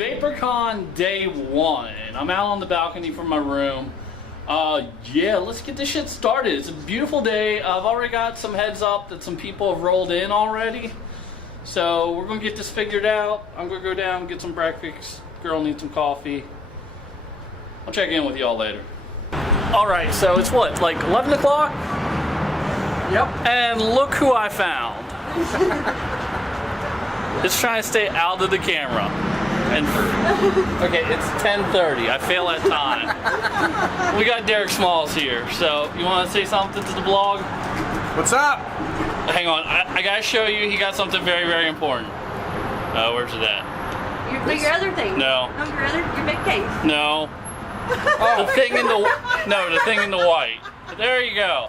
Vapercon day one. I'm out on the balcony from my room. Yeah, let's get this shit started. It's a beautiful day. I've already got some heads up that some people have rolled in already. So we're gonna get this figured out. I'm gonna go down and get some breakfast. Girl needs some coffee. I'll check in with y'all later. Alright, so it's what, like 11 o'clock? Yep. And look who I found. It's trying to stay out of the camera. And okay, it's 10:30. I fail at time. We got Derek Smalls here. So you want to say something to the blog? What's up? Hang on, I gotta show you. He got something very, very important. Where's it at? Your other thing. No. No, your big case. No. Oh. The thing in the thing in the white. There you go.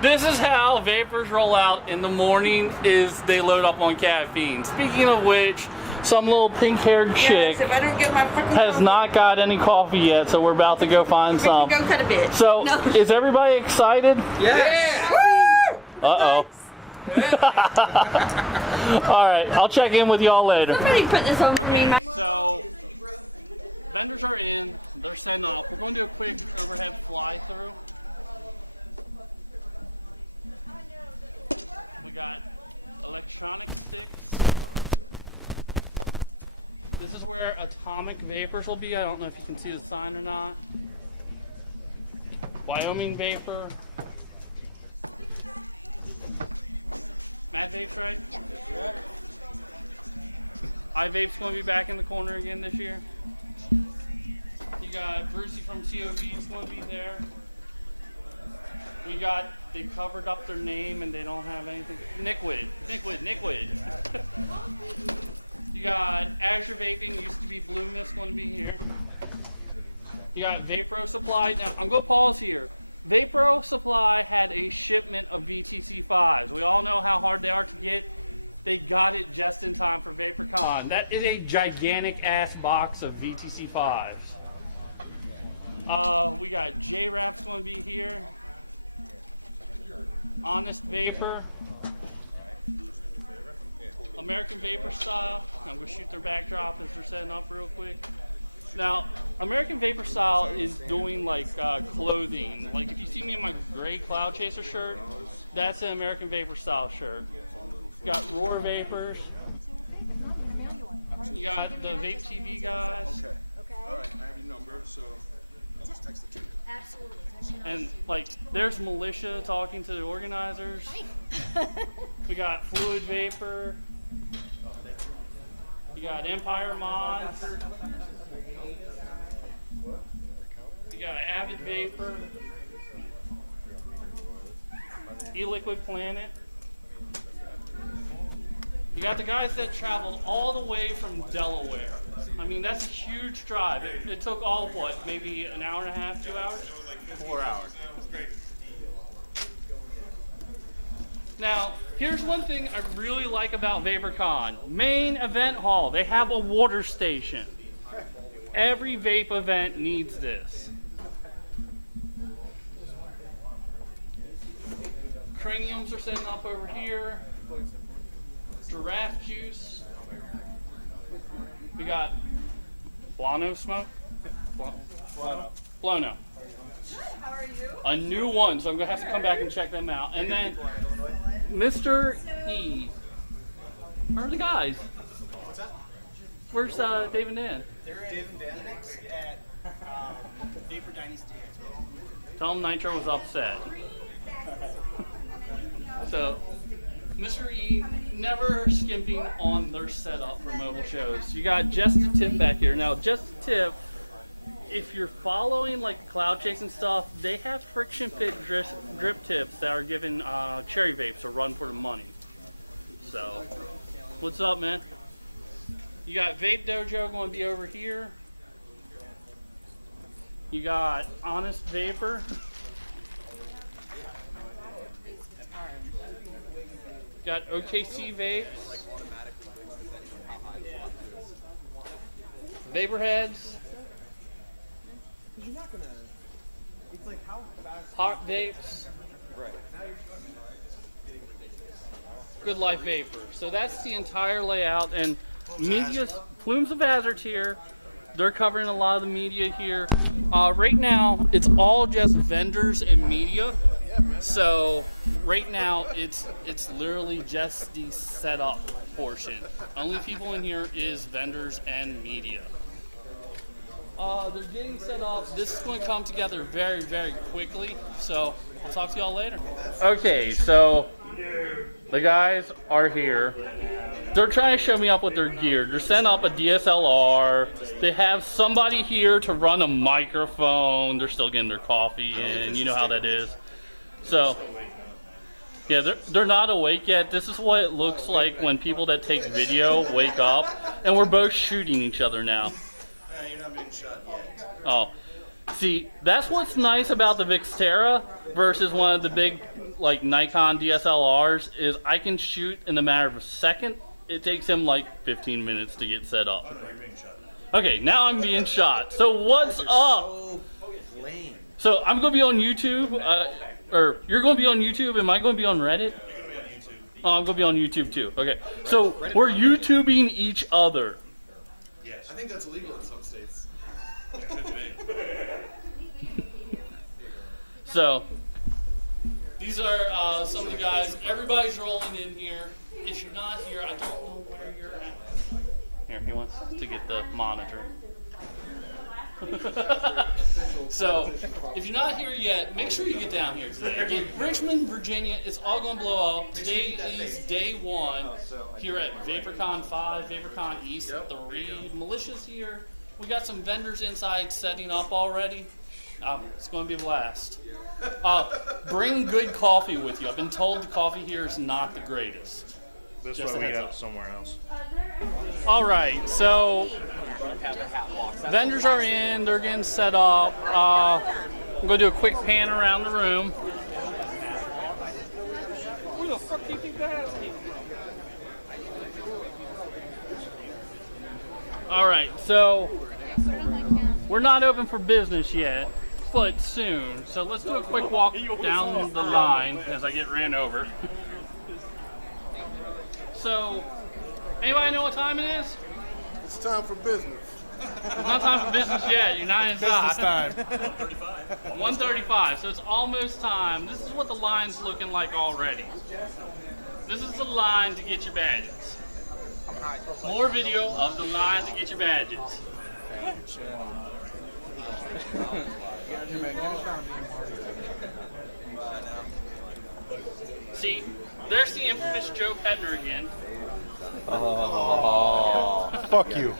This is how vapors roll out in the morning. Is they load up on caffeine. Speaking of which, some little pink-haired chick If I don't get my fucking has coffee, not got any coffee yet, so we're about to go find some. Go cut a bit. So, no. Is everybody excited? Yes. Woo! Uh-oh. All right, I'll check in with y'all later. Somebody put this on for me. Okay, so vendors are in. They're setting up. We're going to do a quick overhead fly-through. We got electronic sticks. This is where atomic vapors will be. I don't know if you can see the sign or not. Wyoming Vapor. Mad Vapes, right? Yeah. iVape's going to be back in the corner again this year. You got Brucey from COV is going to be there. They covered up their name and they don't have anything. Niquid. You got Azure Vaping, used to be Blue Mist, going to be here. You got VAPRO Supply. Now, I'm going to pause here. VAPRO Supply had a shipment of VTC5s. We all know how hard they are to get. They got it just in time for Vapercon. That is a gigantic ass box of VTC5s. We got J-Rap's going to be here. Honest Vapor. American Vapor Style. I'm going to shoot their backdrop as they're setting up real quick. Now, American Vapor Style is doing like clothing. Like if you see me in my gray Cloud Chaser shirt, that's an American Vapor Style shirt. You got Roar Vapors. You got the Vape TV guys. Okay. All right, I have your number, so I'll just text it to you. Absolutely. And like, there's Militia talking to the organizers. We got Fluid Vapor. You got Empire Mods. You got Avid Vaper. E-Liquid Planet. You got the guys that traveled all the way from Delaware. I mean, that's a huge drive. It took all of what, maybe an hour and a half, 2 hours? 4 hours. Now, here's one thing I really like about Vapercon. Main event hall, they have a water station. Every vape event needs this. Craniums are setting up over here. Giraffe juice. We got Blano smoke. Blono. How are you? A new one, so I'm gonna have to come back and check them out. And then Mr. E. Where are the guys? Where's Dave and Dan? They're Dave and Dan at Vapor Dynasty. Tell them Nitro was upset. So, Mr. E, never skimping on their setup for mobile shows. You got Just a Tip back here. Now, Just a Tip, if you're following like Cloud Chase and stuff, they have friction fit drip tips that are giving cherry vapes a run for the money. So, what's up, man? You got Vape Dojo going to be over here. You got Honest Vapor. Got OKC Vapes. Vaporheads. Hot Vapes. Good Life Vapor. So that's the entire layout, and Plumes of Hazards here. They're covering a lot of the media here. Right now, it's all just vendors and media. So right now, it's literally just the setup portion. Only people in here is vendors and media. They're getting set up. This is going to come together very, very quickly. So I'll talk to y'all later. Okay, so the guys are here. They're trying to show me up with their gear. They're setting up a DSLR. They have somebody here to run a microphone. They're still getting their coffee in. You know how that is. So, yeah, they're not awake yet. This is what it looks like when people that take video wake up. And we're both shooting each other now. You're not being shot yet. Oh. See, that's what's nice about the Vixtera versus one of the big, like, Nikon DSLRs is I can shoot in a matter of a second. It takes him like 15 minutes to get set up. Okay, now I'm being shot. So what's up? So I'm going to be on YouTube, or you're going to be on YouTube. Am I going to be on Reddit? Oh, I'm going to be on YouTube too. Okay, so we're YouTubing each other. Yes. I think that's illegal in some states. So these are some of the guys. Everybody's rolling in here. If you're not here, I don't know where you're at. Here, he wants to get the monitor. So, if you're not here yet, make sure you get down here today. Again, Richmond, Virginia, it's all going to blow up. Today is day 1 here at Vapercon 5, Vapercon East 3. Militia's here. We got some vendors inside setting up already. It's going to be a blast. Bring good coffee with you. I've been told the coffee here is not the greatest. This Just way a we heads get up. up somewhere else. All right, so vendors are in. They're getting set up. I'm going to do a quick pan around the room. Where the fuck do you think that came from? All right, so we're not open for business yet, but soon. So let's do a quick walk down the line as I get ran over. So, anybody know what time it is? It's time for business. It's not time for business yet. You're not inside. Business time. 1:35, so it's almost time. This is what the line's looking like already. This is the line to get your badges. More video of the line to get your badges. See, there's the infamous Joe Petner again. Oh, fuck you.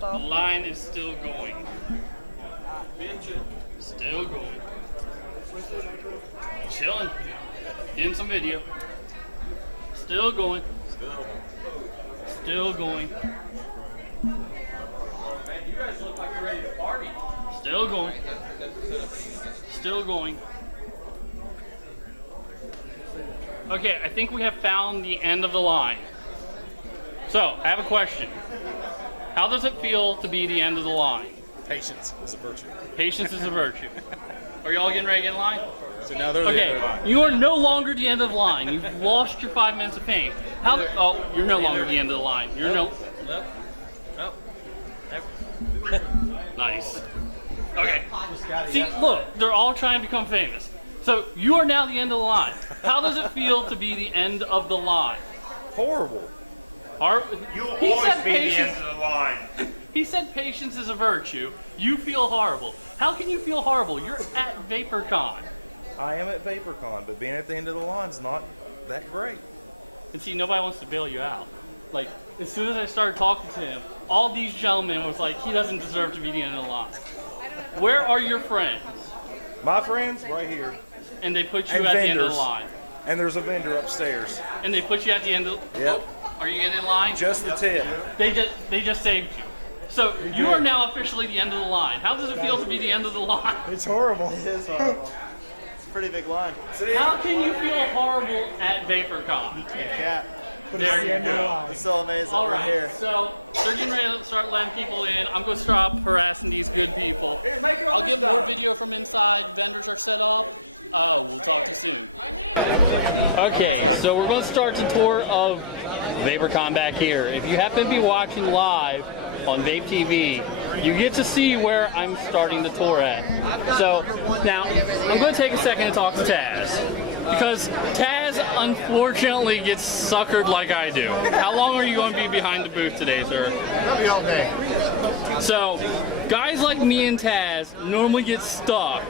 The line is still going. Still going. Chilling. Getting some video. Still going. Still going. You guys look like you're ready to party. Still going. Still going. Okay, I think we have found the end of the line. So, I have a question. How does it feel to be the end of the line? Patience is a virtue. Patience is a virtue. Are y'all getting ready to get in line? So now they're the end of the Okay, line. you are no longer the end of the line. You've lost your 5 minutes of fame. Oh, you're no longer the end of the line. You're no. Nice. Okay. See, look, they're all trying to become famous. So you are now the end of the line. How does it feel to be the end of the line? Horrible. You'll He always said be the patience- end of the line. He said patience is a virtue. You feel horrible. How can you feel horrible? You're at Vapercon. I am at Vapercon, but being at the end of the line is not that great. And see, nobody wants to bail you out. Like, as soon as I started talking to him, all these gentlemen was like, he doesn't deserve to be the end of the line. Where are your friends? My friends, right here. And they put you And at the end of the vendors. line. And there's a vendor upstairs. And they put you at the end of the... Yep. Oh, are you getting in line? Just the tip. They just saved you. So you are now officially the end of the line. How does it feel to be the end of the line? It's horrible. It is horrible. It's a pretty big line. How can you feel horrible at Vapercon? Cat. But there you go. It's so amazing. All We're right, here. so they're getting ready to start letting people in. I'm going to stop harassing these good people. I'll get more video from inside. Vendors are set up. Oh, we'll talk to you soon. Okay, so we're going to start the tour of Vapercon back here. If you happen to be watching live on Vape TV, you get to see where I'm starting the tour at. So now I'm going to take a second to talk to Taz, because Taz unfortunately gets suckered like I do. How long are you going to be behind the booth today, sir? Probably all day. So guys like me and Taz normally get stuck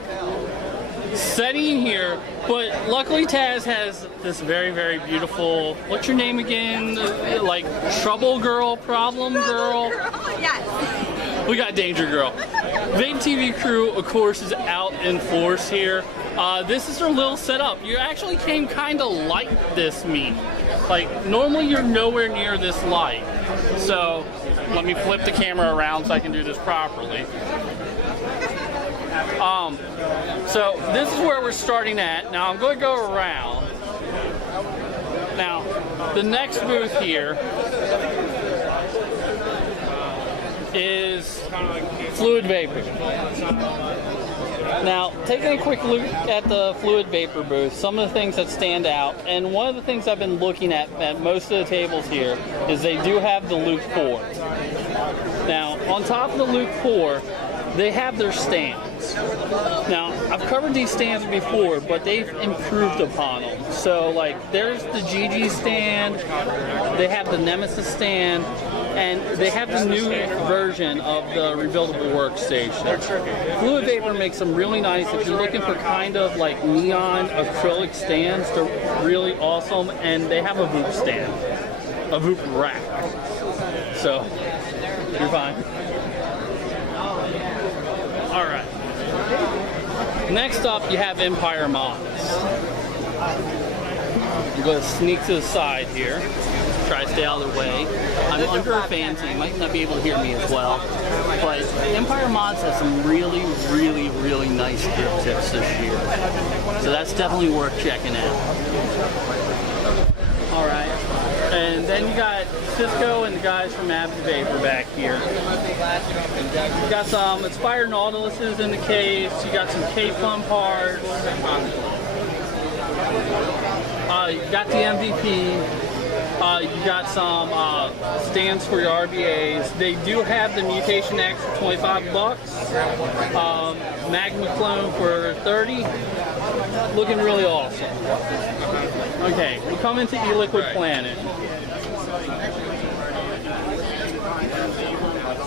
sitting here, but luckily Taz has this very, very beautiful, what's your name again? Like Trouble Girl, Problem Girl? Yes. We got Danger Girl. Vape TV crew, of course, is out in force here. This is our little setup. You actually came kind of like this meet. Like, normally you're nowhere near this light. So, let me flip the camera around so I can do this properly. So, this is where we're starting at. Now, I'm going to go around. Now, the next booth here is fluid vapor. Now, taking a quick look at the fluid vapor booth, some of the things that stand out, and one of the things I've been looking at most of the tables here is they do have the Luke 4. Now, on top of the Luke 4, they have their stands. Now, I've covered these stands before, but they've improved upon them. So, like, there's the GG stand, they have the Nemesis stand, and they have the new version of the rebuildable workstation. Fluid Vapor makes them really nice if you're looking for kind of like neon acrylic stands. They're really awesome, and they have a VOOP stand, a VOOP rack. So, you're fine. All right. Next up, you have Empire Mods. I'm going to sneak to the side here. Try to stay out of the way. I'm under a fan, so you might not be able to hear me as well. But Empire Mods has some really, really, really nice drip tips this year. So that's definitely worth checking out. Alright. And then you got Cisco and the guys from Avid Vaper back here. You got some Inspired Nautiluses in the case. You got some K-Fun parts. You got the MVP. You got some stands for your RBAs. They do have the Mutation X for 25 bucks. Magma Clone for 30. Looking really awesome. Okay, we come into E-Liquid Planet.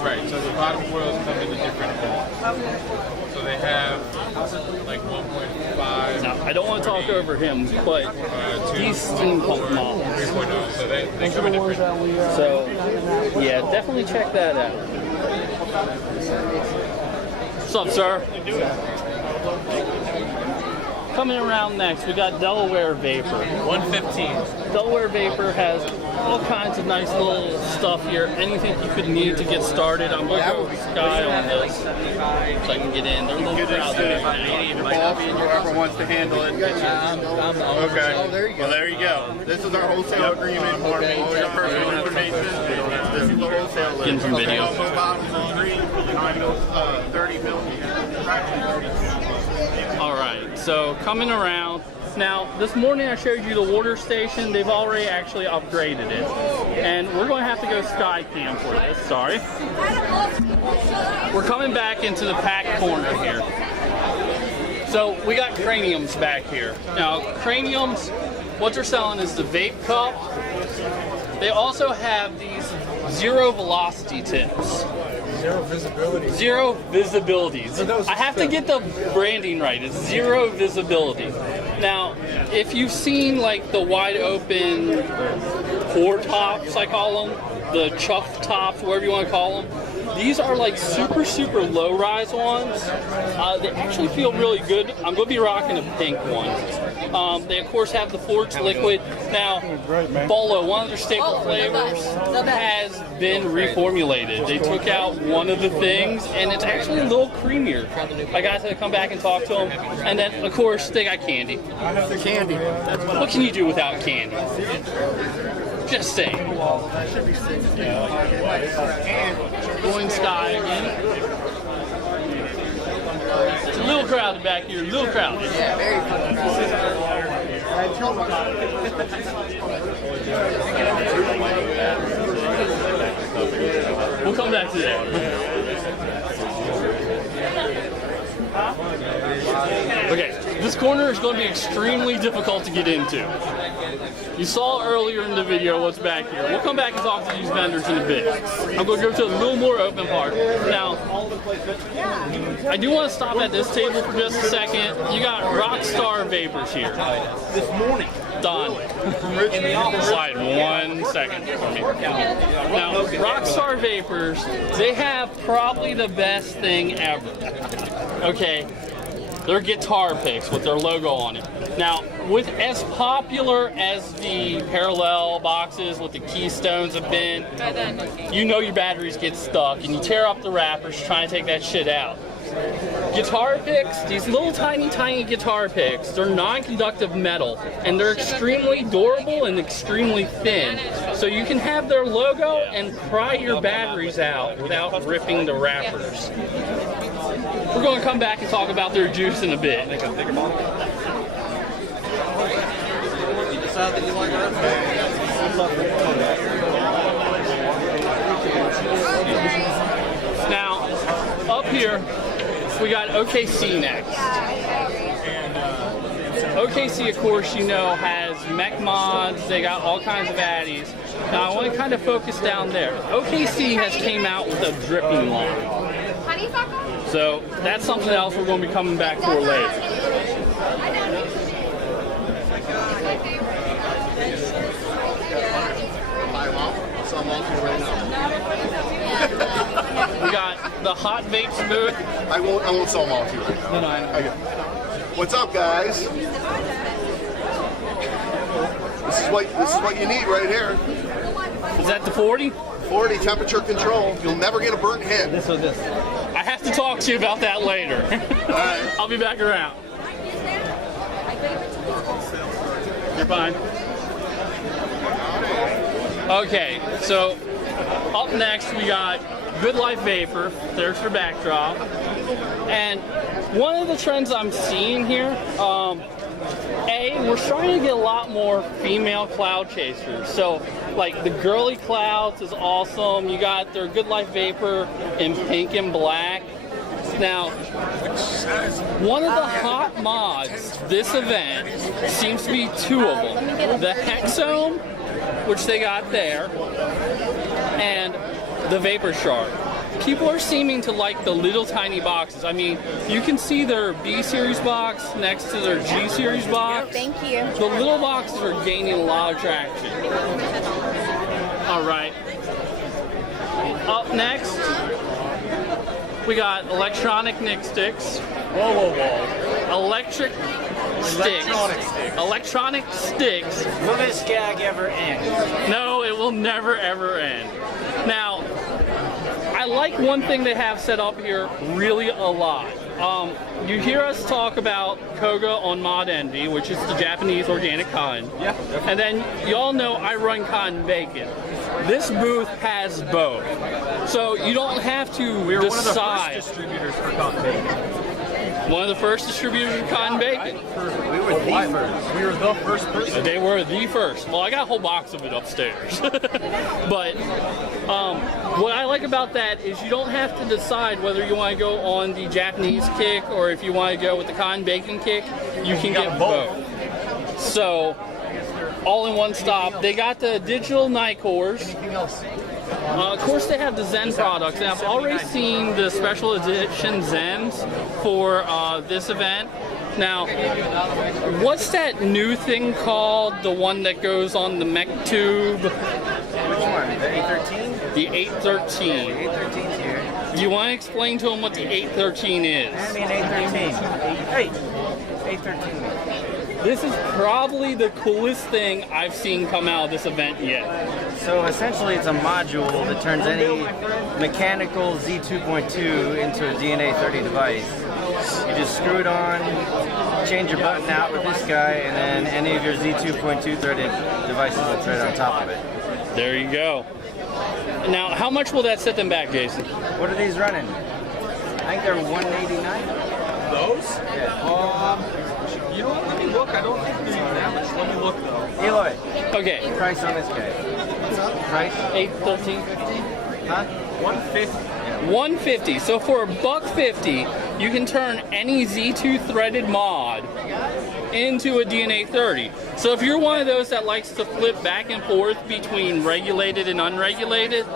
Right, so the bottom foils come in the different holes. So they have like 1.5. Now, I don't want to talk over him, but these steampunk mods. So they come in different. So, yeah, definitely check that out. What's up, sir? Coming around next, we got Delaware Vapor. 115. Delaware Vapor has all kinds of nice little stuff here. Anything you could need to get started. I'm going to go with Sky on this so I can get in. They're a little crowded right now. Your boss or whoever wants to handle it. I'm the owner. Okay. So there you go. Well, there you go. This is our wholesale agreement. Okay, All your personal information. This is the wholesale list. Getting some video. All right, so coming around. Now, this morning I showed you the water station. They've already actually upgraded it. And we're going to have to go Skycam for this, sorry. We're coming back into the pack corner here. So, we got craniums back here. Now, craniums, what they're selling is the vape cup. They also have these zero velocity tips. Zero visibility. Zero visibility. those I have to get the branding right. It's zero visibility. Now, if you've seen like the wide open pour tops, I call them, the chuff tops, whatever you want to call them, these are like super, super low rise ones. They actually feel really good. I'm going to be rocking a pink one. They of course have the forged liquid. Now, Bolo, one of their staple flavors, has been reformulated. They took out one of the things, and it's actually a little creamier. I got to come back and talk to them, and then, of course, they got candy. What can you do without candy? Just saying. Going Sky again. It's a little crowded. crowded back here. Little crowd. Yeah, very fucking crowded. We'll come back to that. Okay, this corner is going to be extremely difficult to get into. You saw earlier in the video what's back here. We'll come back and talk to these vendors in a bit. I'm going to go to a little more open part. Now, I do want to stop at this table for just a second. You got Rockstar Vapors here. Don, slide 1 second for me. Now, Rockstar Vapors, they have probably the best thing ever. Okay, their guitar picks with their logo on it. Now, with as popular as the parallel boxes with the keystones have been, you know your batteries get stuck and you tear up the wrappers trying to take that shit out. Guitar picks, these little tiny guitar picks, they're non-conductive metal and they're extremely durable and extremely thin. So you can have their logo and pry your batteries out without ripping the wrappers. We're going to come back and talk about their juice in a bit. Now, up here, we got OKC next. OKC, of course, you know, has mech mods. They got all kinds of addies. Now, I want to kind of focus down there. OKC has came out with a dripping line. So that's something else we're going to be coming back for later. Oh my god. That shit's so, yeah, it's We got the Hot Vapes booth. I won't sell them all to you right now. No, I know. What's up, guys? This is what you need right here. Is that the 40? 40 temperature control. You'll never get a burnt hit. This or this? I have to talk to you about that later. Alright. I'll be back around. You're fine. Okay, so up next we got Good Life Vapor. There's your backdrop. And one of the trends I'm seeing here, we're starting to get a lot more female cloud chasers. So, like the girly clouds is awesome. You got their Good Life Vapor in pink and black. Now, one of the hot mods this event seems to be two of them. The Hex Ohm, which they got there, and the Vapor Shark. People are seeming to like the little tiny boxes. I mean, you can see their B series box next to their G series box. The little boxes are gaining a lot of traction. All right. Up next, we got electronic Nick sticks. Electric sticks. Electronic sticks. No, it will never ever end. Now, I like one thing they have set up here really a lot. You hear us talk about Koga on Mod Envy, which is the Japanese organic cotton. And then y'all know I run cotton bacon. This booth has both. So you don't have to decide. One of the first distributors of cotton bacon. We were the first person. They were the first. Well, I got a whole box of it upstairs. But what I like about that is you don't have to decide whether you want to go on the Japanese kick or if you want to go with the cotton bacon kick. You can get both. So, all in one stop. They got the digital night cores. Of course, they have the Zen products, and I've already seen the special edition Zens for this event. Now, what's that new thing called? The one that goes on the mech tube? Which one? The 813? The 813. The 813's here. You want to explain to them what the 813 is? I mean 813. This is probably the coolest thing I've seen come out of this event yet. So essentially it's a module that turns any mechanical Z2.2 into a DNA 30 device. You just screw it on, change your button out with this guy, and then any of your Z2.2 threaded devices will turn on top of it. There you go. Now, how much will that set them back, Jason? What are these running? I think they're 189. Those? those? You know what? Let me look. I don't think they're even that much. Let me look though. Eloy, Okay, price on this guy. What's up? Price? 813. 50? Huh? 150. 150. So for $150, you can turn any Z2 threaded mod into a DNA 30. So if you're one of those that likes to flip back and forth between regulated and unregulated,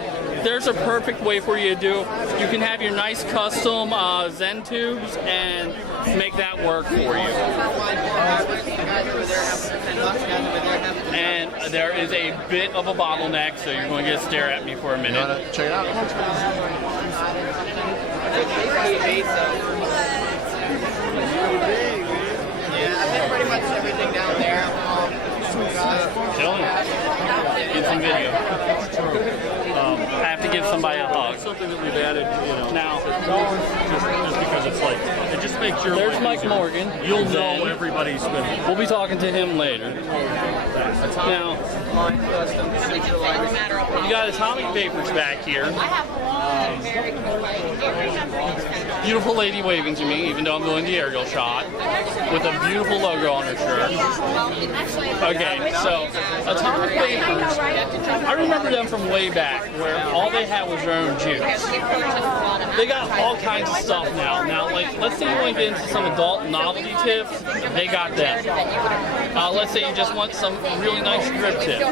there's a perfect way for you to do. You can have your nice custom Zen tubes and make that work for you. I think it was. They need like. And there is a bit of a bottleneck, so you're going to get a stare at me for a minute. How much for the Z8? Chilling. Get some video. True. I have to give somebody a hug. That's something that we've added, you know. Now, It just makes your there's life Mike easier. Morgan. You'll Zen. know everybody's thing. We'll be talking to him later. Now, you got Atomic Vapors back here. Beautiful lady waving to me, even though I'm doing the aerial shot, with a beautiful logo on her shirt. Okay, so Atomic Vapors, I remember them from way back, where all they had was their own juice. They got all kinds of stuff now. Now, like, let's say you want to get into some adult novelty tips, they got them. Let's say you just want some really nice drip tips,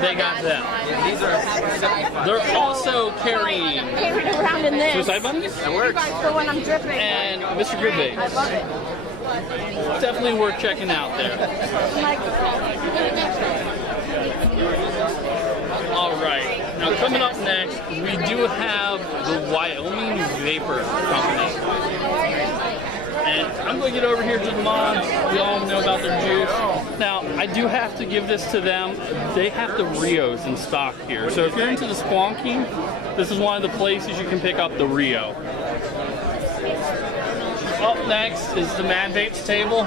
they got them. Yeah, these are 75. They're also carrying Carry it around in this. Suicide Bunnies That works. For when I'm dripping. and Mr. Good I Babes. love it. Definitely worth checking out there. All right, now coming up next, we do have the Wyoming Vapor Company. And I'm going to get over here to the mods. We all know about their juice. Now, I do have to give this to them. They have the Rios in stock here. So if you're into the squonking, this is one of the places you can pick up the Rio. Up next is the Mad Vapes table.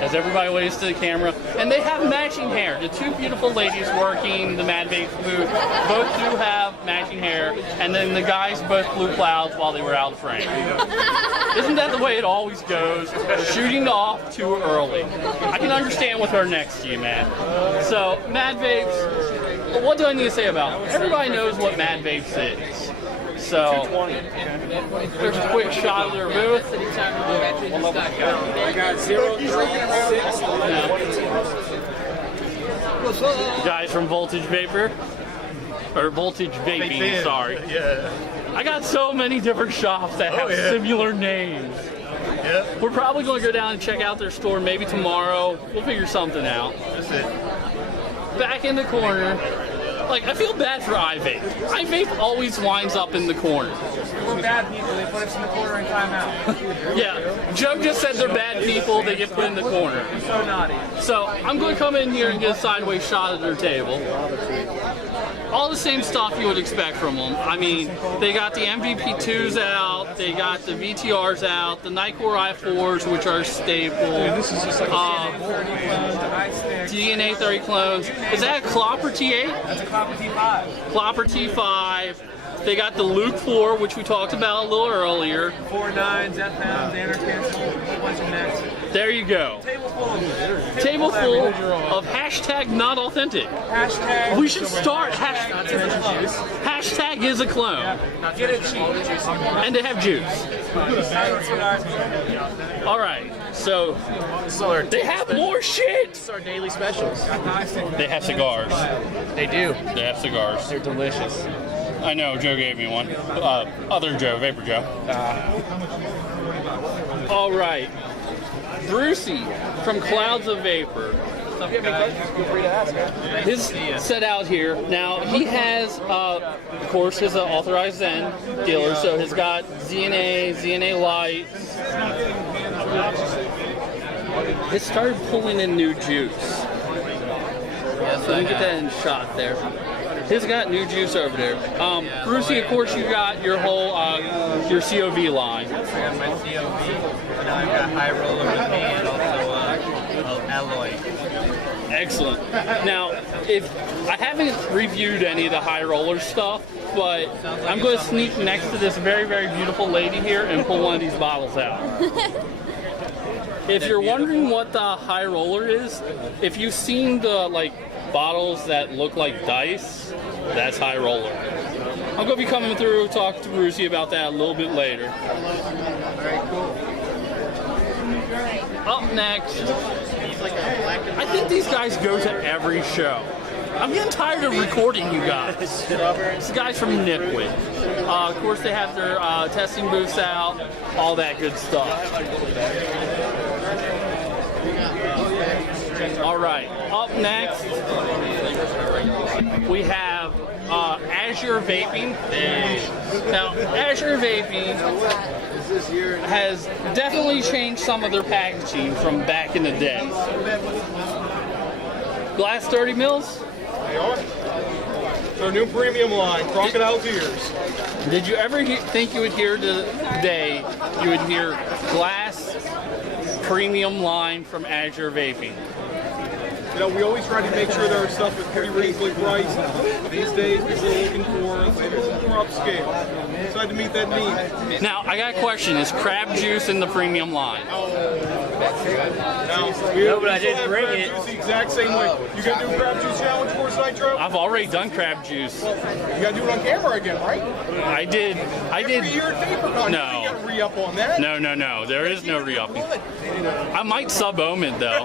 As everybody waves to the camera. And they have matching hair. The two beautiful ladies working the Mad Vapes booth both do have matching hair. And then the guys both blew clouds while they were out frame. Isn't that the way it always goes? Shooting off too early. I can understand with her next to you, man. So, Mad Vapes, what do I need to say about them? Everybody knows what Mad Vapes is. So, there's a quick shot of their booth. What level you got? He's looking around now. Now, guys from Voltage Vapor, or Voltage Vaping, sorry. Yeah. I got so many different shops that have similar names. Yeah. We're probably going to go down and check out their store maybe tomorrow. We'll figure something out. That's it. Back in the corner, like, I feel bad for iVape. iVape always winds up in the corner. We're bad people. They put us in the corner and time out. Yeah, Joe just said they're bad people, they get put in the corner. So naughty. So I'm going to come in here and get a sideways shot of their table. All the same stuff you would expect from them. I mean, they got the MVP2s out, they got the VTRs out, the Nicor i4s, which are staple. This is just like DNA 30 clones, iSticks. DNA 30 clones. Is that a Clopper T8? That's a Clopper T5. Clopper T5. They got the Luke 4, which we talked about a little earlier. 49s, FMs, anarchists, whole bunch of mix. There you go. Table full of hashtag not authentic. Hashtag. We should start Not to mention juice. hashtag is a clone. Not to mention all the juice you could want. And they have juice. Tons. All right, so they have more shit. These are our daily specials. They have cigars. They do. They have cigars. They're delicious. I know, Joe gave me one. Other Joe, Vapor Joe. All right, Brucey from Clouds of Vapor. What's up, guys? Nice His to see ya. set out here. Now, he has, of course, his authorized Zen dealer, so he's got ZNA lights. He started pulling in new juice. Let me get that in shot there. He's got new juice over there. Brucey, of course, you got your whole, your COV line. I got my COV, and now I've got High Roller with me, and also Alloy. Excellent. Now, if I haven't reviewed any of the high roller stuff, but I'm going to sneak next to this very, very beautiful lady here and pull one of these bottles out. If you're wondering what the high roller is, if you've seen the like bottles that look like dice, that's high roller. I'm going to be coming through, talk to Brucey about that a little bit later. Up next, I think these guys go to every show. I'm getting tired of recording you guys. It's the guys from Nitwit. Of course, they have their testing booths out, all that good stuff. All right, up next, we have Azure Vaping. Now, Azure Vaping has definitely changed some of their packaging from back in the day. Glass 30 mils? The new premium line, Crocodile Tears. Did you ever think you would hear today, you would hear glass premium line from Azure Vaping? You know, we always try to make sure that our stuff is pretty reasonably priced. These days, we're looking for a little more upscale. Try to meet that need. Now, I got a question. Is crab juice in the premium line? That's good. Now, we still have crab juice the exact same way. You gonna do a crab juice challenge for us, Nitro? I've already done crab juice. You gotta do it on camera again, right? I did. Every year at Vapercon, No. you gotta re-up on that. No. There is no re-upping. I might sub-ohm it, though.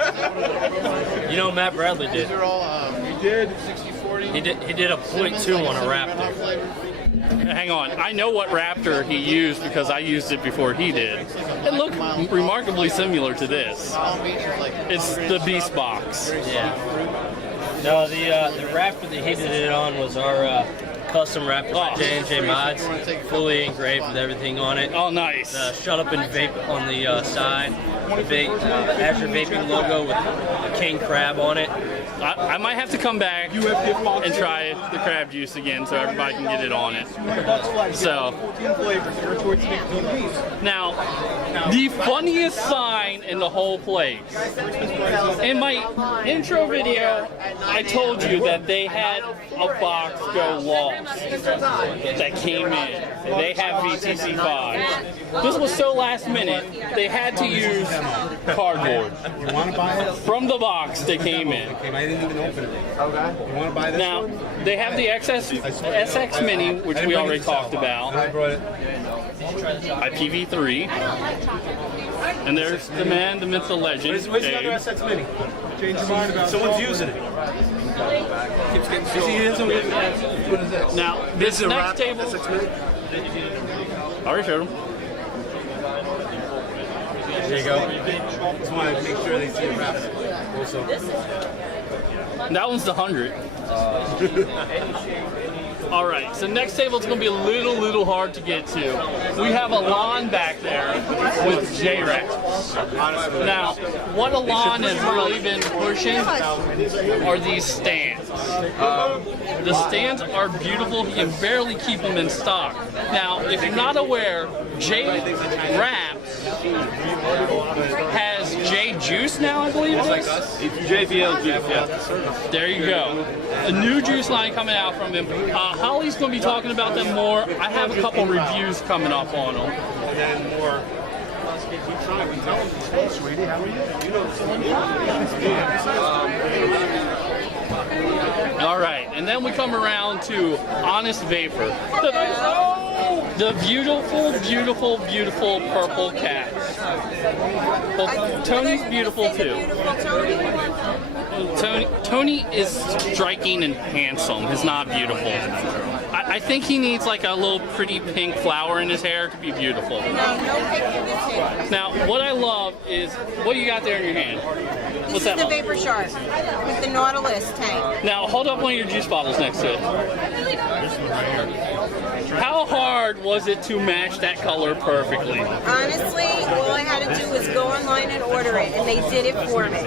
You know, Matt Bradley did. He did. He did a 0.2 on a Raptor. Hang on. I know what Raptor he used because I used it before he did. It looked remarkably similar to this. It's the Beast Box. Yeah. No, the Raptor that he did it on was our custom Raptor by J&J Mods, fully engraved with everything on it. Oh, nice. Shut up and vape on the side. Azure Vaping logo with a king crab on it. I might have to come back and try the crab juice again so everybody can get it on it. So, now, the funniest sign in the whole place. In my intro video, I told you that they had a box go lost that came in. And they have VTC5. This was so last minute, they had to use cardboard. You want to buy it? From the box they came in. I didn't even open it. Okay. You want to buy this? Now, they have the SX Mini, which we already talked about. IPv3. And there's the man, the myth, the legend, Dave. SX Mini. Someone's using it. Now, this next table, I already showed them. There you go. Just want to make sure they see it wrapped. That one's the 100. All right, so next table is going to be a little hard to get to. We have Alon back there with J-Rex. Now, what Alon has really been pushing are these stands. The stands are beautiful. He can barely keep them in stock. Now, if you're not aware, J-Raps has J-Juice now, I believe it is? JVL juice, yeah. There you go. A new juice line coming out from him. Holly's going to be talking about them more. I have a couple reviews coming up on them. All right, and then we come around to Honest Vapor. The beautiful purple cats. Well, Tony's beautiful too. Well, Tony is striking and handsome. He's not beautiful. I think he needs like a little pretty pink flower in his hair to be beautiful. Now, what I love is, what you got there in your hand? What's that? This is the Vapor Shark with the Nautilus tank. Now, hold up one of your juice bottles next to it. This one right here. How hard was it to match that color perfectly? Honestly, all I had to do was go online and order it, and they did it for me.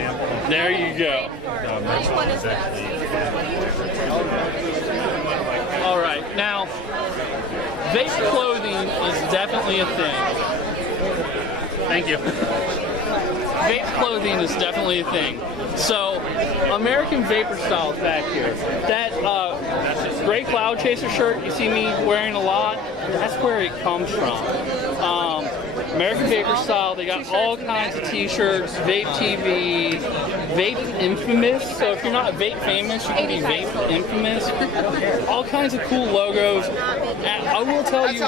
There you go. The menthol is actually. All right, now, vape clothing is definitely a thing. Thank you. Vape clothing is definitely a thing. So, American Vaper Style is back here. That gray Cloud Chaser shirt you see me wearing a lot, that's where it comes from. American Vaper Style, they got all kinds of t-shirts, Vape TV, Vape Infamous. So if you're not Vape Famous, you can be Vape Infamous. All kinds of cool logos. And I will tell you,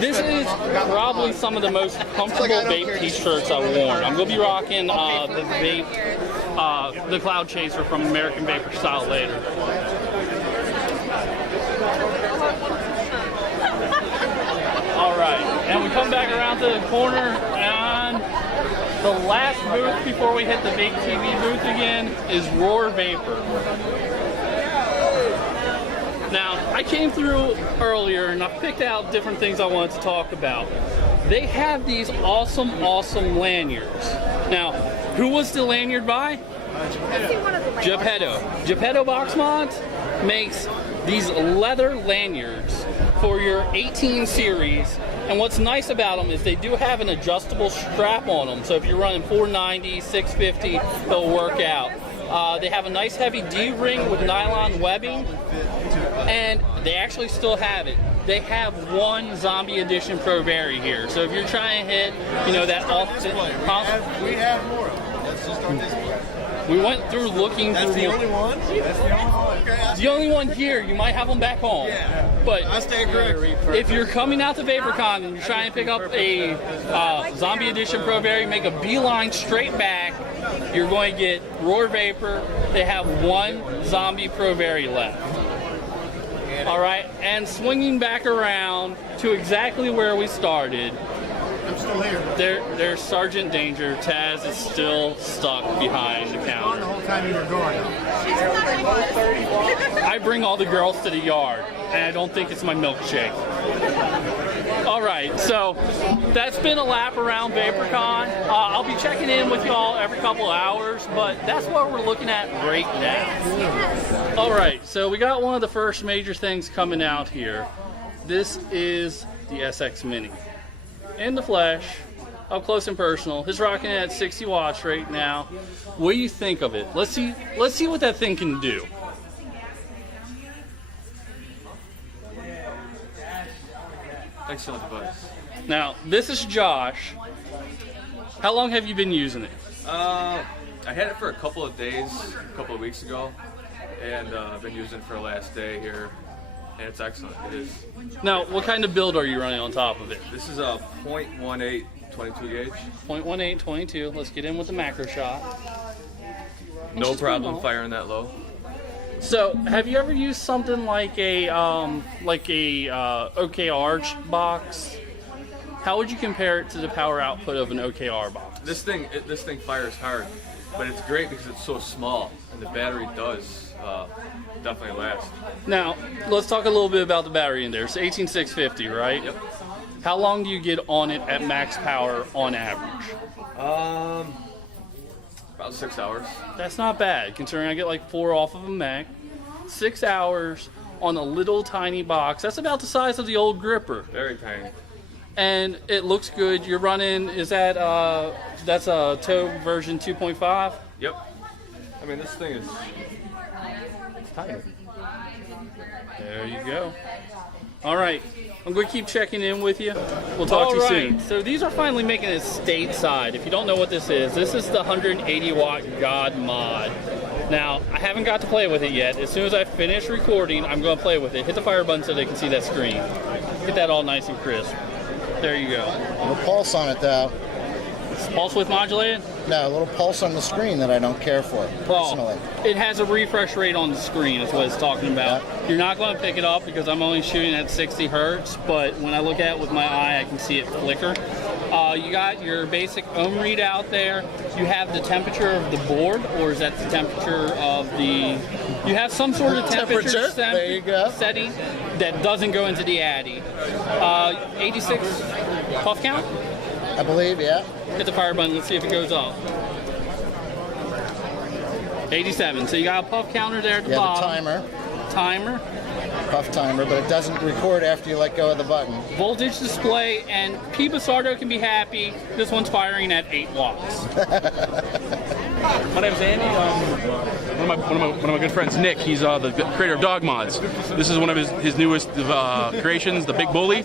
this is probably some of the most comfortable vape t-shirts I've worn. I'm going to be rocking the Cloud Chaser from American Vaper Style later. Alright, and we come back around to the corner, and the last booth before we hit the Vape TV booth again is Roar Vapor. Now, I came through earlier and I picked out different things I wanted to talk about. They have these awesome lanyards. Now, who was the lanyard by? Geppetto. Geppetto Box Mods makes these leather lanyards for your 18 series, and what's nice about them is they do have an adjustable strap on them, so if you're running 490, 650, they'll work out. They have a nice heavy D-ring with nylon webbing, and they actually still have it. They have one Zombie Edition Pro Vari here, so if you're trying to hit, you know, that off display. We have more of them. That's just our display. We went through looking. That's through the only one? That's the only one. Okay, the only one here. You might have them back home. Yeah. But I stand corrected. If you're coming out to Vapercon and you're trying to pick up a Zombie Edition Pro Vari, make a beeline straight back. You're going to get Roar Vapor. They have one Zombie Pro Vari left. All right, and swinging back around to exactly where we started. I'm still here. There's Sergeant Danger. Taz is still stuck behind the counter. The whole time you were gone, though. She totally was. I bring all the girls to the yard, and I don't think it's my milkshake. All right, so that's been a lap around Vapercon. I'll be checking in with y'all every couple hours, but that's what we're looking at right now. All right, so we got one of the first major things coming out here. This is the SX Mini. In the flesh, up close and personal. It's rocking at 60 watts right now. What do you think of it? Let's see what that thing can do. Excellent device. Now, this is Josh. How long have you been using it? I had it for a couple of days, a couple of weeks ago, and I've been using it for the last day here, and it's excellent. It is. Now, what kind of build are you running on top of it? This is a .18 22 gauge. .18 22. Let's get in with the macro shot. No problem firing that low. So, have you ever used something like a OKR box? How would you compare it to the power output of an OKR box? This thing fires hard, but it's great because it's so small, and the battery does definitely last. Now, let's talk a little bit about the battery in there. It's 18650, right? Yep. How long do you get on it at max power on average? About 6 hours. That's not bad, considering I get like 4 off of a Mac. 6 hours on a little tiny box. That's about the size of the old gripper. Very tiny. And it looks good. You're running, is that, that's a TOG version 2.5? Yep. I mean, this thing is, it's tiny. There you go. All right. I'm going to keep checking in with you. We'll talk to you soon. So these are finally making it stateside. If you don't know what this is the 180 watt God mod. Now, I haven't got to play with it yet. As soon as I finish recording, I'm going to play with it. Hit the fire button so they can see that screen. Get that all nice and crisp. There you go. A little pulse on it, though. It's pulse width modulated? No, a little pulse on the screen that I don't care for, personally. Well, it has a refresh rate on the screen is what it's talking about. Yep. You're not going to pick it up because I'm only shooting at 60 hertz, but when I look at it with my eye, I can see it flicker. You got your basic ohm readout there. You have the temperature of the board, or is that the temperature of the... You have some sort of temperature there you go. setting that doesn't go into the Addy. 86 puff count? I believe, yeah. Hit the fire button, let's see if it goes up. 87, so you got a puff counter there at the bottom. The timer. Puff timer, but it doesn't record after you let go of the button. Voltage display, and P. Basardo can be happy. This one's firing at 8 watts. My name's Andy. One of my good friends, Nick. He's the creator of Dog Mods. This is one of his newest creations, the Big Bully.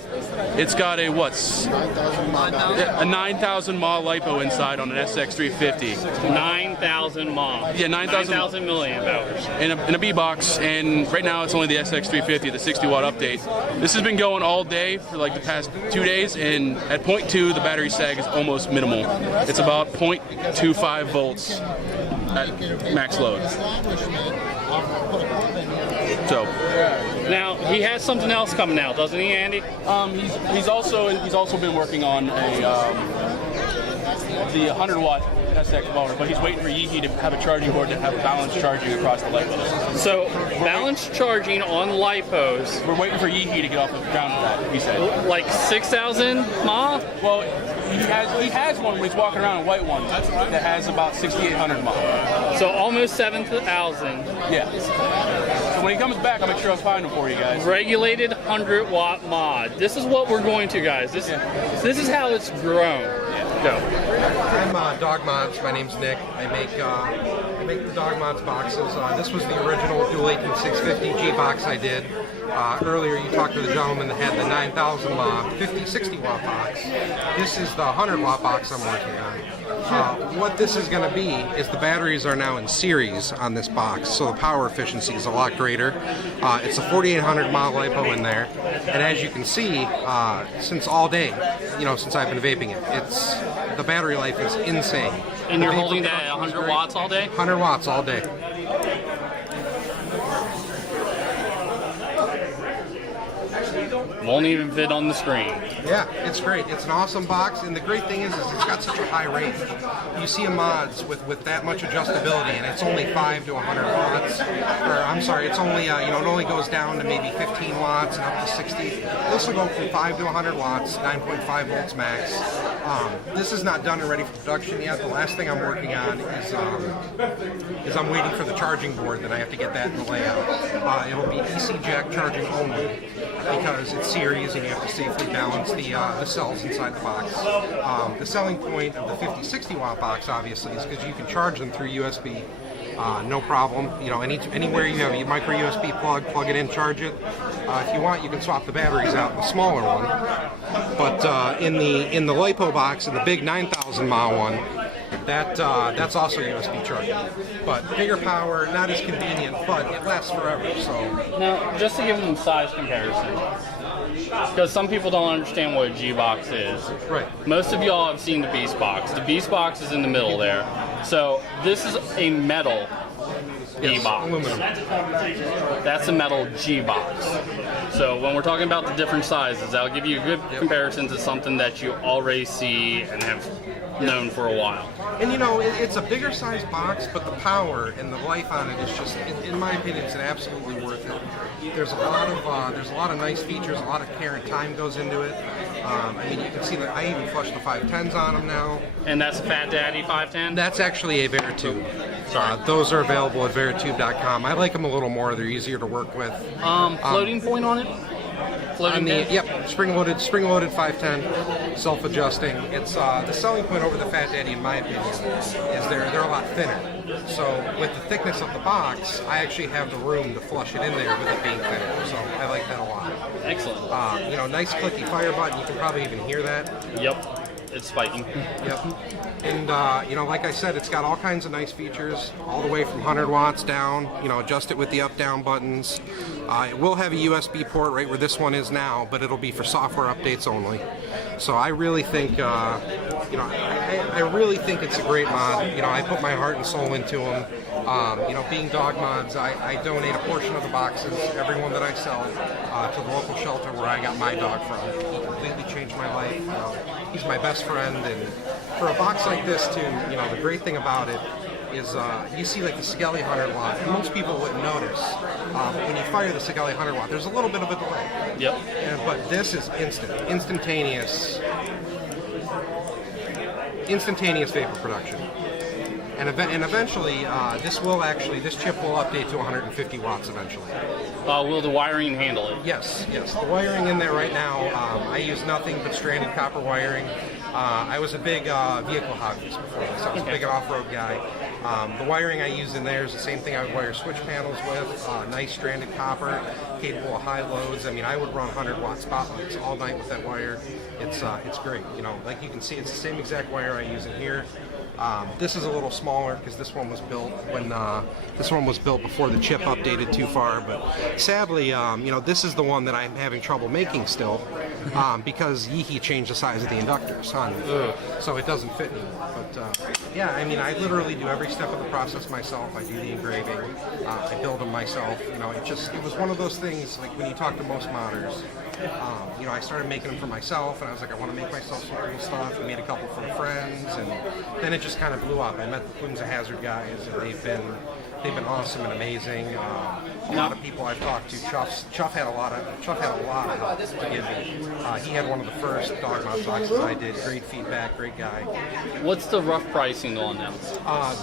It's got a 9,000 mAh. A 9,000 mAh lipo inside on an SX350. 9,000 mAh. Yeah, 9,000 milliamp hours. In a B box, and right now it's only the SX350, the 60 watt update. This has been going all day for like the past 2 days, and at 0.2 the battery sag is almost minimal. It's about 0.25 volts. Max load. Now he has something else coming out, doesn't he, Andy? He's also been working on the 100 watt SX motor, but he's waiting for Yeehee to have a charging board to have balanced charging across the lipos. So balanced charging on lipos. We're waiting for Yeehee to get off the ground for that. He said like 6,000 mAh. Well, he has one where he's walking around, a white one that has about 6,800 mAh. So almost 7,000. Yeah. So when he comes back, I'll make sure I'll find him for you guys. Regulated 100 watt mod. This is what we're going to, guys. This is how it's grown. Yeah. Go. I'm Dog Mods. My name's Nick. I make the Dog Mods boxes. This was the original Dual Aiken 650 G box I did. Earlier you talked to the gentleman that had the 9,000 mAh 50-60 watt box. This is the 100 watt box I'm working on. What this is going to be is the batteries are now in series on this box, so the power efficiency is a lot greater. It's a 4,800 mAh lipo in there, and as you can see, since all day, since I've been vaping it, the battery life is insane. And you're holding that at 100 watts all day? 100 watts all day. Won't even fit on the screen. Yeah, it's great. It's an awesome box, and the great thing is it's got such a high range. You see a mods with that much adjustability, and it's only 5 to 100 watts. Or I'm sorry, it's only it only goes down to maybe 15 watts and up to 60. This will go from 5 to 100 watts, 9.5 volts max. This is not done and ready for production yet. The last thing I'm working on is I'm waiting for the charging board. Then I have to get that in the layout. It'll be DC jack charging only, because it's series and you have to safely balance the cells inside the box. The selling point of the 50-60 watt box, obviously, is because you can charge them through USB, no problem. Anywhere you have a micro USB plug it in, charge it. If you want, you can swap the batteries out with a smaller one. But in the LiPo box, in the big 9,000 mAh one, that's also USB charging, but bigger power, not as convenient, but it lasts forever. So now, just to give them size comparison, because some people don't understand what a G box is. Right. Most of y'all have seen the Beast box. The Beast box is in the middle there. So this is a metal B box. Aluminum. That's a metal G box. So when we're talking about the different sizes, that'll give you a good comparison to something that you already see and have known for a while. And it's a bigger size box, but the power and the life on it is just, in my opinion, it's absolutely worth it. There's a lot of nice features, a lot of care and time goes into it. You can see that I even flush the 510s on them now. And that's a Fat Daddy 510? That's actually a Vaportube. Sorry. Those are available at Vaportube.com. I like them a little more. They're easier to work with. Floating point on it? Yep, spring-loaded 510, self-adjusting. It's the selling point over the Fat Daddy, in my opinion, is they're a lot thinner. So with the thickness of the box, I actually have the room to flush it in there with it being thinner. So I like that a lot. Excellent. Nice clicky fire button. You can probably even hear that. Yep, it's spiking. Yep. And like I said, it's got all kinds of nice features, all the way from 100 watts down, adjusted with the up-down buttons. It will have a USB port right where this one is now, but it'll be for software updates only. So I really think, I really think it's a great mod. I put my heart and soul into them. Being Dog Mods, I donate a portion of the boxes, every one that I sell, to the local shelter where I got my dog from. He completely changed my life. He's my best friend, and for a box like this too, the great thing about it is you see like the Sigelli 100 watt, and most people wouldn't notice, but when you fire the Sigelli 100 watt, there's a little bit of a delay. Yep. But this is instantaneous vapor production. And eventually, this chip will update to 150 watts eventually. Will the wiring handle it? Yes. The wiring in there right now, I use nothing but stranded copper wiring. I was a big vehicle hobbyist before this. I was a big off-road guy. The wiring I use in there is the same thing I would wire switch panels with, nice stranded copper, capable of high loads. I mean, I would run 100-watt spotlights all night with that wire. It's great. You know, like you can see, it's the same exact wire I use in here. This is a little smaller because this one was built when before the chip updated too far. Sadly, you know, this is the one that I'm having trouble making still because he changed the size of the conductor, so it doesn't fit anymore. But yeah, I mean, I literally do every step of the process myself. I do the engraving, I build them myself. You know, it was one of those things like when you talk to most modders. You know, I started making them for myself, and I was like, I want to make myself some cool stuff. I made a couple for friends, and then it just kind of blew up. I met the Plumes of Hazard guys, and they've been awesome and amazing. A lot of people I've talked to, Chuff had a lot of help to give me. He had one of the first dog mod boxes I did. Great feedback, great guy. What's the rough pricing on them?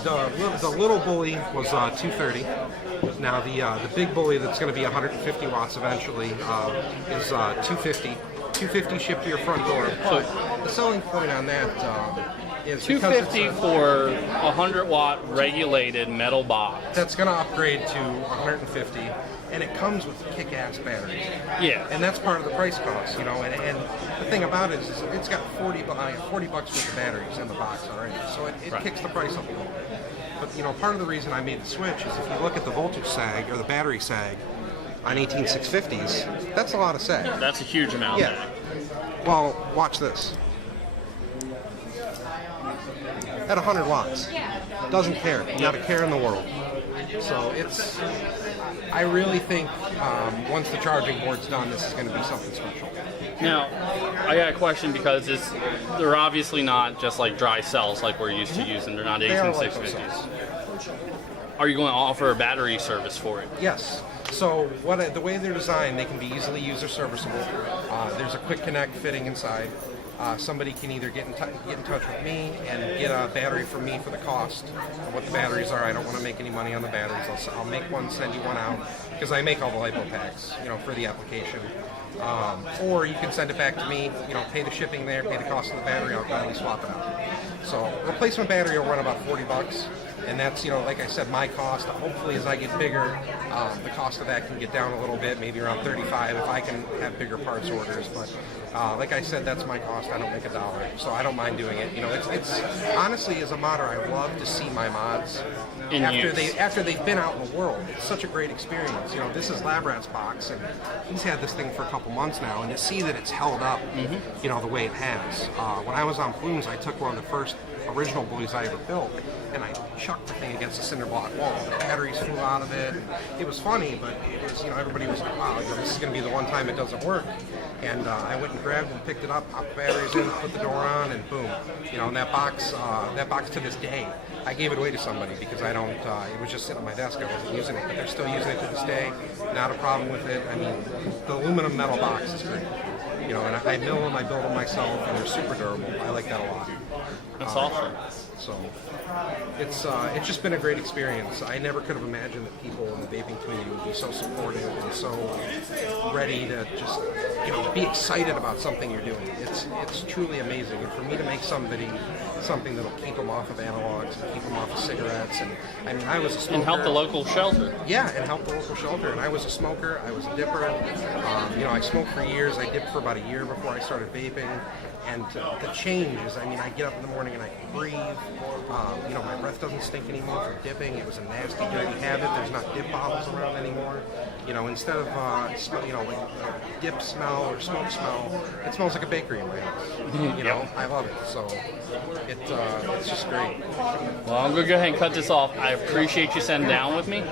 The little bully was $230. Now the big bully that's going to be 150 watts eventually is $250. $250 shipped to your front door. But the selling point on that is $250 for a 100-watt regulated metal box. That's going to upgrade to 150, and it comes with kick-ass batteries. Yeah. And that's part of the price cost, you know. And the thing about it is it's got $40 worth of batteries in the box already, so it kicks the price up a little bit. But you know, part of the reason I made the switch is if you look at the voltage sag, the battery sag, on 18650s, that's a lot of sag. That's a huge amount of sag. Well, watch this. At 100 watts. It doesn't care. It doesn't care in the world. So it's, I really think once the charging board's done, this is going to be something special. Now, I got a question because they're obviously not just like dry cells like we're used to using. They're not 18650s. Are you going to offer a battery service for it? Yes. So the way they're designed, they can be easily user serviceable. There's a quick connect fitting inside. Somebody can either get in touch with me and get a battery from me for the cost of what the batteries are. I don't want to make any money on the batteries. I'll make one, send you one out, because I make all the LiPo packs, you know, for the application. Or you can send it back to me, you know, pay the shipping there, pay the cost of the battery, I'll gladly swap it out. So replacement battery will run about $40. And that's, you know, like I said, my cost. Hopefully as I get bigger, the cost of that can get down a little bit, maybe around $35 if I can have bigger parts orders. But like I said, that's my cost. I don't make $1, so I don't mind doing it. You know, it's honestly, as a modder, I love to see my mods after they've been out in the world. It's such a great experience. You know, this is Labrat's box, and he's had this thing for a couple months now, and you see that it's held up, you know, the way it has. When I was on Plumes, I took one of the first original buoys I ever built, and I chucked the thing against a cinder block wall. The batteries flew out of it, and it was funny, but it was, you know, everybody was like, wow, you know, this is going to be the one time it doesn't work. And I went and grabbed it and picked it up, popped the batteries in, put the door on, and boom. You know, and that box to this day, I gave it away to somebody because I don't, it was just sitting on my desk, I wasn't using it, but they're still using it to this day. Not a problem with it. I mean, the aluminum metal box is great. You know, and I mill them, I build them myself, and they're super durable. I like that a lot. That's awesome. So it's just been a great experience. I never could have imagined that people in the vaping community would be so supportive and so ready to just, you know, be excited about something you're doing. It's truly amazing. And for me to make something that'll keep them off of analogs and keep them off of cigarettes, and I mean, I was a smoker. And help the local shelter. Yeah, and help the local shelter. And I was a smoker. I was a dipper. You know, I smoked for years. I dipped for about a year before I started vaping. And the change is, I mean, I get up in the morning and I can breathe. You know, my breath doesn't stink anymore from dipping. It was a nasty, dirty habit. There's not dip bottles around anymore. You know, instead of, you know, like dip smell or smoke smell, it smells like a bakery in my house. You know, I love it. So it's just great. Well, I'm going to go ahead and cut this off. I appreciate you sitting down with me.